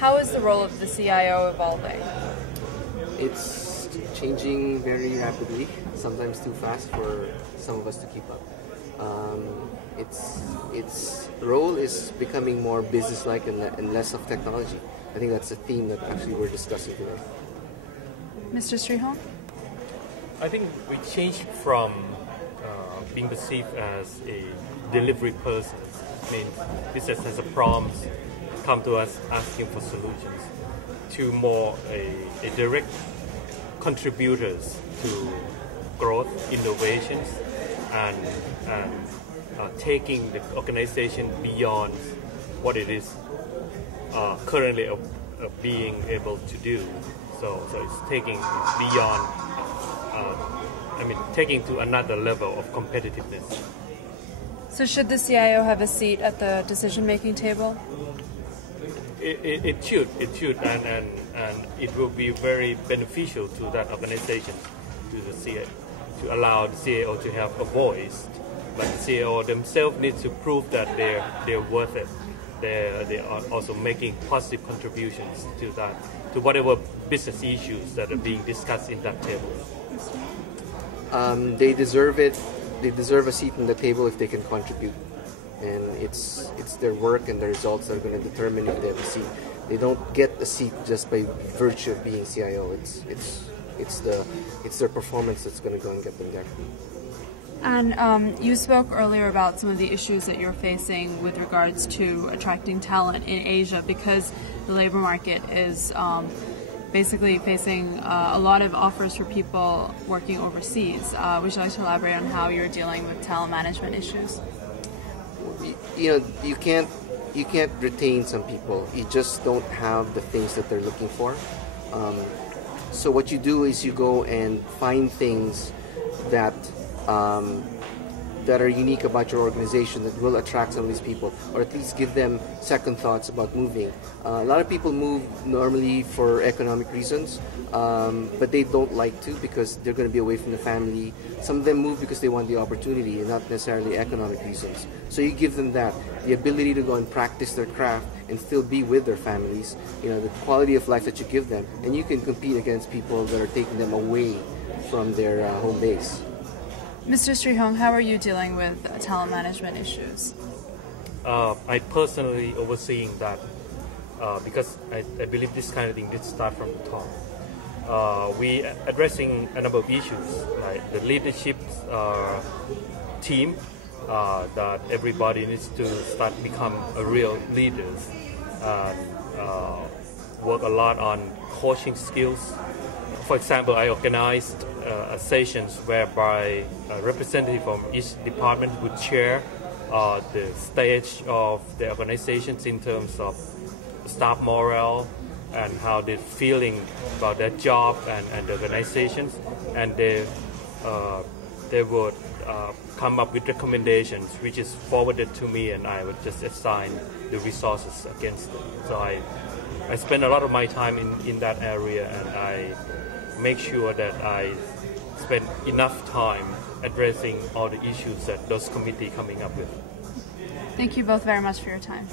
How is the role of the CIO evolving? It's changing very rapidly, sometimes too fast for some of us to keep up. Its role is becoming more business-like and less of technology. I think that's a theme that actually we're discussing today. Mr. Srihong? I think we changed from being perceived as a delivery person. I mean, business has a prompt, come to us asking for solutions, to more a direct contributors to growth, innovations, and taking the organization beyond what it is currently being able to do. So it's taking beyond, taking to another level of competitiveness. So should the CIO have a seat at the decision-making table? It should, and it will be very beneficial to that organization, to the CIO, to allow the CIO to have a voice. But the CIO themselves need to prove that they're worth it. They are also making positive contributions to that, to whatever business issues that are being discussed in that table. They deserve it. They deserve a seat on the table if they can contribute, and it's their work and the results that are going to determine if they have a seat. They don't get a seat just by virtue of being CIO. It's their performance that's going to go and get them there. And you spoke earlier about some of the issues that you're facing with regards to attracting talent in Asia, because the labor market is basically facing a lot of offers for people working overseas. Would you like to elaborate on how you're dealing with talent management issues? You can't retain some people. You just don't have the things that they're looking for. So what you do is you go and find things that that are unique about your organization that will attract some of these people, or at least give them second thoughts about moving. A lot of people move normally for economic reasons, but they don't like to because they're going to be away from the family. Some of them move because they want the opportunity and not necessarily economic reasons. So you give them that, the ability to go and practice their craft and still be with their families, the quality of life that you give them, and you can compete against people that are taking them away from their home base. Mr. Srihong, how are you dealing with talent management issues? I personally overseeing that because I believe this kind of thing did start from the top. We addressing a number of issues like the leadership team, that everybody needs to start become a real leaders, work a lot on coaching skills. For example, I organized sessions whereby a representative from each department would share the stage of the organizations in terms of staff morale and how they're feeling about their job and the organizations, and they would come up with recommendations which is forwarded to me, and I would just assign the resources against them. So I spend a lot of my time in that area, and I make sure that I spend enough time addressing all the issues that those committee coming up with. Thank you both very much for your time.